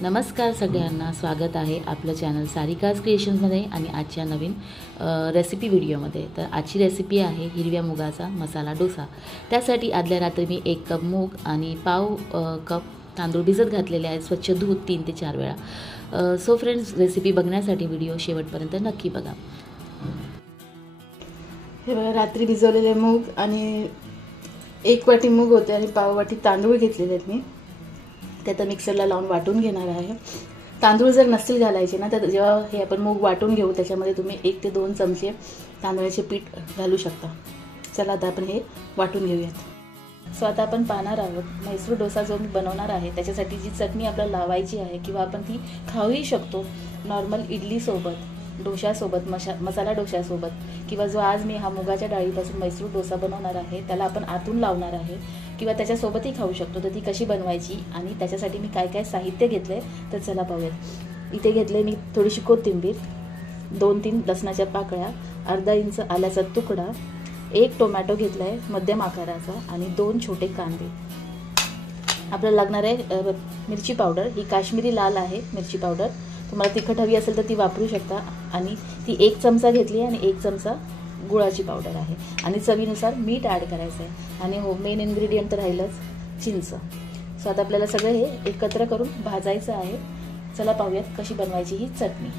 नमस्कार सगळ्यांना, स्वागत आहे आपलं चॅनल सारिकाज क्रिएशन्समध्ये आणि आजच्या नवीन रेसिपी व्हिडिओमध्ये। तर आजची रेसिपी आहे हिरव्या मुगाचा मसाला डोसा। त्यासाठी आदल्या रात्री मी 1 कप मूग आणि पाव कप तांदूळ भिजत घातलेले आहेत, स्वच्छ धुवून 3 ते 4 वेळा। सो फ्रेंड्स, रेसिपी बघण्यासाठी व्हिडिओ शेवटपर्यंत नक्की बघा। हे बघा, रात्री भिजवलेले मूग आणि 1 वाटी मूग होते आणि पाव वाटी तांदूळ घेतलेले आहेत मी। ते आता मिक्सरला लावून वाटून घेणार आहे। तांदूळ जर नसतील घालायचे ना, तर जेव्हा हे आपण मूग वाटून घेऊ त्याच्यामध्ये तुम्ही 1 ते 2 चमचे तांदळाचे पीठ घालू शकता। चला आता आपण हे वाटून घेऊयात। सो आता आपण पाहणार आहोत मैसूर डोसा जो मी बनवणार आहे त्याच्यासाठी जी चटणी आपल्याला लावायची आहे किंवा आपण ती खाऊही शकतो नॉर्मल इडली सोबत, डोशासोबत, मसाला डोशासोबत, किंवा जो आज मी हा मुगाच्या डाळीपासून मैसूर डोसा बनवणार आहे त्याला आपण आतून लावणार आहे किंवा त्याच्यासोबतही खाऊ शकतो। तर ती कशी बनवायची आणि त्याच्यासाठी मी काय काय साहित्य घेतले तर चला पाहूयात। इथे घेतले मी थोडीशी कोथिंबीर, 2-3 लसणाच्या पाकळ्या, अर्धा इंच आल्याचा तुकडा, 1 टोमॅटो घेतलाय मध्यम आकाराचा आणि 2 छोटे कांदे। आपल्याला लागणार आहे मिरची पावडर, ही काश्मीरी लाल आहे मिरची पावडर। तुम्हाला तिखट हवी असेल तर ती वापरू शकता आणि ती 1 चमचा घेतली आणि 1 चमचा गुळाची पावडर आहे आणि चवीनुसार मीठ ॲड करायचं आहे। आणि हो, मेन इन्ग्रेडियंट तर राहिलंच चिंच। सो आता आपल्याला सगळं हे एकत्र करून भाजायचं आहे। चला पाहूयात कशी बनवायची ही चटणी।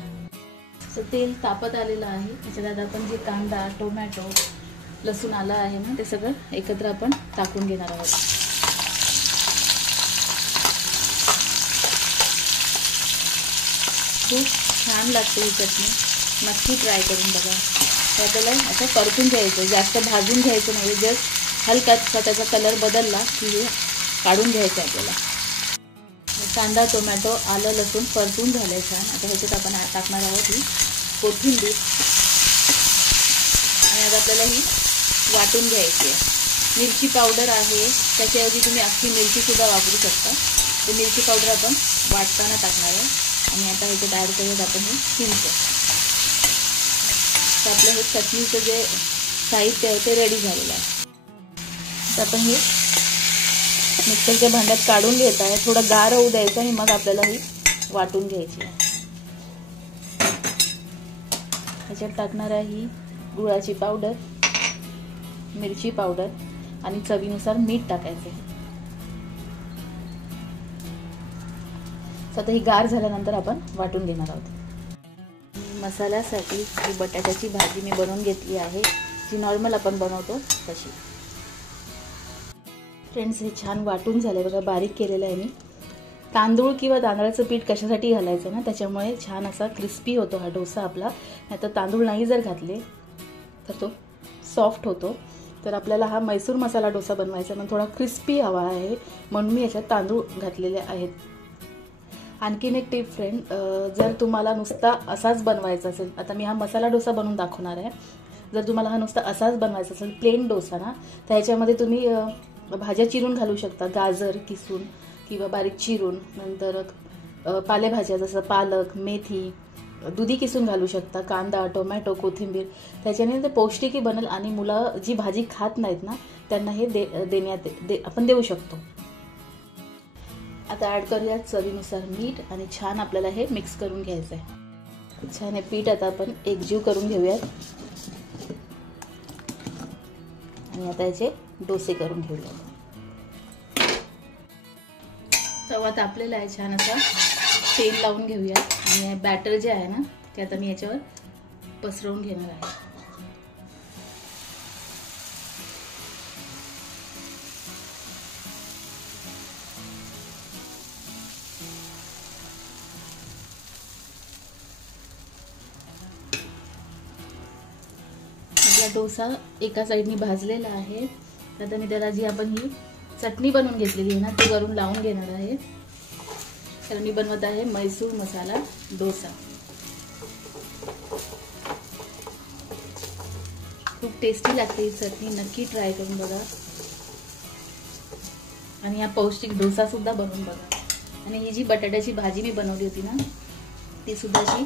सो तेल तापत आलेलं आहे, त्याच्यात आता आपण जे कांदा, टोमॅटो, लसूण आलं आहे ना, ते सगळं एकत्र आपण टाकून घेणार आहोत। खूप छान लागते ही चटणी, नक्की ट्राय करून बघा। आपल्याला असं परतून घ्यायचं, जास्त भाजून घ्यायचं नाही, जस्ट हलकासा त्याचा कलर बदलला की हे काढून घ्यायचं आपल्याला। कांदा, टोमॅटो, आलं, लसूण परतून झालंय छान। आता ह्याच्यात आपण टाकणार आहोत ही कोथिंबीर आणि आता आपल्याला ही वाटून घ्यायची आहे। मिरची पावडर आहे, त्याच्याऐवजी तुम्ही अख्खी मिरचीसुद्धा वापरू शकता। ते मिरची पावडर आपण वाटताना टाकणार आहे आणि आता ह्याच्यात ॲड करूयात आपण हे चिंच। तर आपलं हे चटणीचं जे साहित्य आहे ते रेडी झालेलं आहे। तर आपण हे मिक्सरच्या भांड्यात काढून घेत आहे, थोडं गार होऊ द्यायचं आणि मग आपल्याला ही वाटून घ्यायची आहे। ह्याच्यात टाकणार आहे ही गुळाची पावडर, मिरची पावडर आणि चवीनुसार मीठ टाकायचे। आता ही गार झाल्यानंतर आपण वाटून घेणार आहोत। मसाल्यासाठी ही बटाट्याची भाजी मी बनवून घेतली आहे, जी नॉर्मल आपण बनवतो तशी। फ्रेंड्स, हे छान वाटून झालंय बघा, बारीक केलेलं आहे मी। तांदूळ किंवा तांदळाचं पीठ कशासाठी घालायचं ना, त्याच्यामुळे छान असा क्रिस्पी होतो हा डोसा आपला। नाहीतर तांदूळ नाही जर घातले तर तो सॉफ्ट होतो। तर आपल्याला हा मैसूर मसाला डोसा बनवायचा ना, थोडा क्रिस्पी हवा आहे म्हणून मी याच्यात तांदूळ घातलेले आहेत। आणखीन एक टिप फ्रेंड, जर तुम्हाला नुसता असाच बनवायचा असेल, आता मी हा मसाला डोसा बनवून दाखवणार आहे। जर तुम्हाला हा नुसता असाच बनवायचा असेल, प्लेन डोसा ना, तर ह्याच्यामध्ये तुम्ही भाज्या चिरून घालू शकता, गाजर किसून किंवा बारीक चिरून, नंतर पालेभाज्या जसं पालक, मेथी, दुधी किसून घालू शकता, कांदा, टोमॅटो, कोथिंबीर। त्याच्याने ते पौष्टिकही बनेल आणि मुलं जी भाजी खात नाहीत ना त्यांना हे आपण देऊ शकतो। आता ॲड करूयात चवीनुसार मीठ आणि छान आपल्याला हे मिक्स करून घ्यायचं आहे। छान हे पीठ आता आपण एकजीव करून घेऊयात आणि आता याचे डोसे करून घेऊयात। तवा तापलेला आहे, छान असा तेल लावून घेऊयात आणि बॅटर जे आहे ना ते आता मी याच्यावर पसरवून घेणार आहे। आपला डोसा एका साईडनी भाजलेला आहे। आता मी त्याला जी आपण ही चटणी बनवून घेतलेली आहे ना ती वरून लावून घेणार आहे। तर मी बनवत आहे मैसूर मसाला डोसा। खूप टेस्टी लागते ही चटणी, नक्की ट्राय करून बघा आणि हा पौष्टिक डोसा सुद्धा बनवून बघा। आणि ही जी बटाट्याची भाजी मी बनवली होती ना ती सुद्धा अशी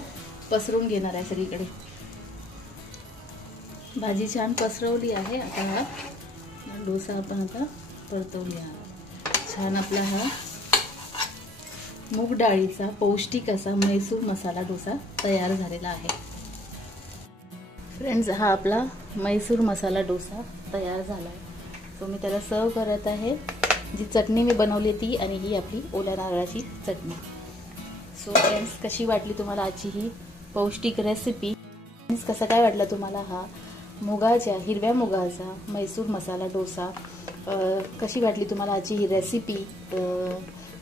पसरवून घेणार आहे सगळीकडे। भाजी छान पसरवली आहे। आता हा डोसा आपण आता परतवून घेणार। छान आपला हा मूग डाळीचा पौष्टिक असा मैसूर मसाला डोसा तयार झालेला आहे. फ्रेंड्स, हा आपला मैसूर मसाला डोसा तयार झाला आहे. सो मी त्याला सर्व करत आहे. जी चटणी मी बनवली ती आणि ही आपली ओल्या नारळाची चटणी. सो फ्रेंड्स, कशी वाटली तुम्हाला आजची ही पौष्टिक रेसिपी? कसा काय वाटला तुम्हाला हा हिरव्या मुगाचा मैसूर मसाला डोसा? कशी वाटली तुम्हाला आजची ही रेसिपी?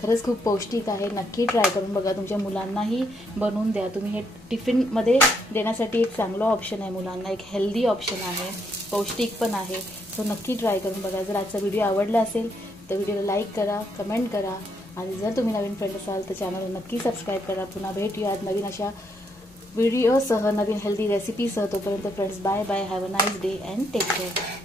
खरंच खूप पौष्टिक आहे. नक्की ट्राय करून बघा. तुमच्या मुलांनाही बनवून द्या. तुम्ही हे टिफिनमध्ये देण्यासाठी एक चांगला ऑप्शन आहे. मुलांना एक हेल्दी ऑप्शन आहे, पौष्टिक पण आहे. सो नक्की ट्राय करून बघा. जर आजचा व्हिडिओ आवडला असेल तर व्हिडिओला लाईक करा, कमेंट करा आणि जर तुम्ही नवीन फ्रेंड असाल तर चॅनलला नक्की सबस्क्राईब करा. पुन्हा भेटूयात नवीन अशा व्हिडिओसह, नवीन हेल्दी रेसिपीसह. तोपर्यंत friends, bye bye. Have a nice day and take care.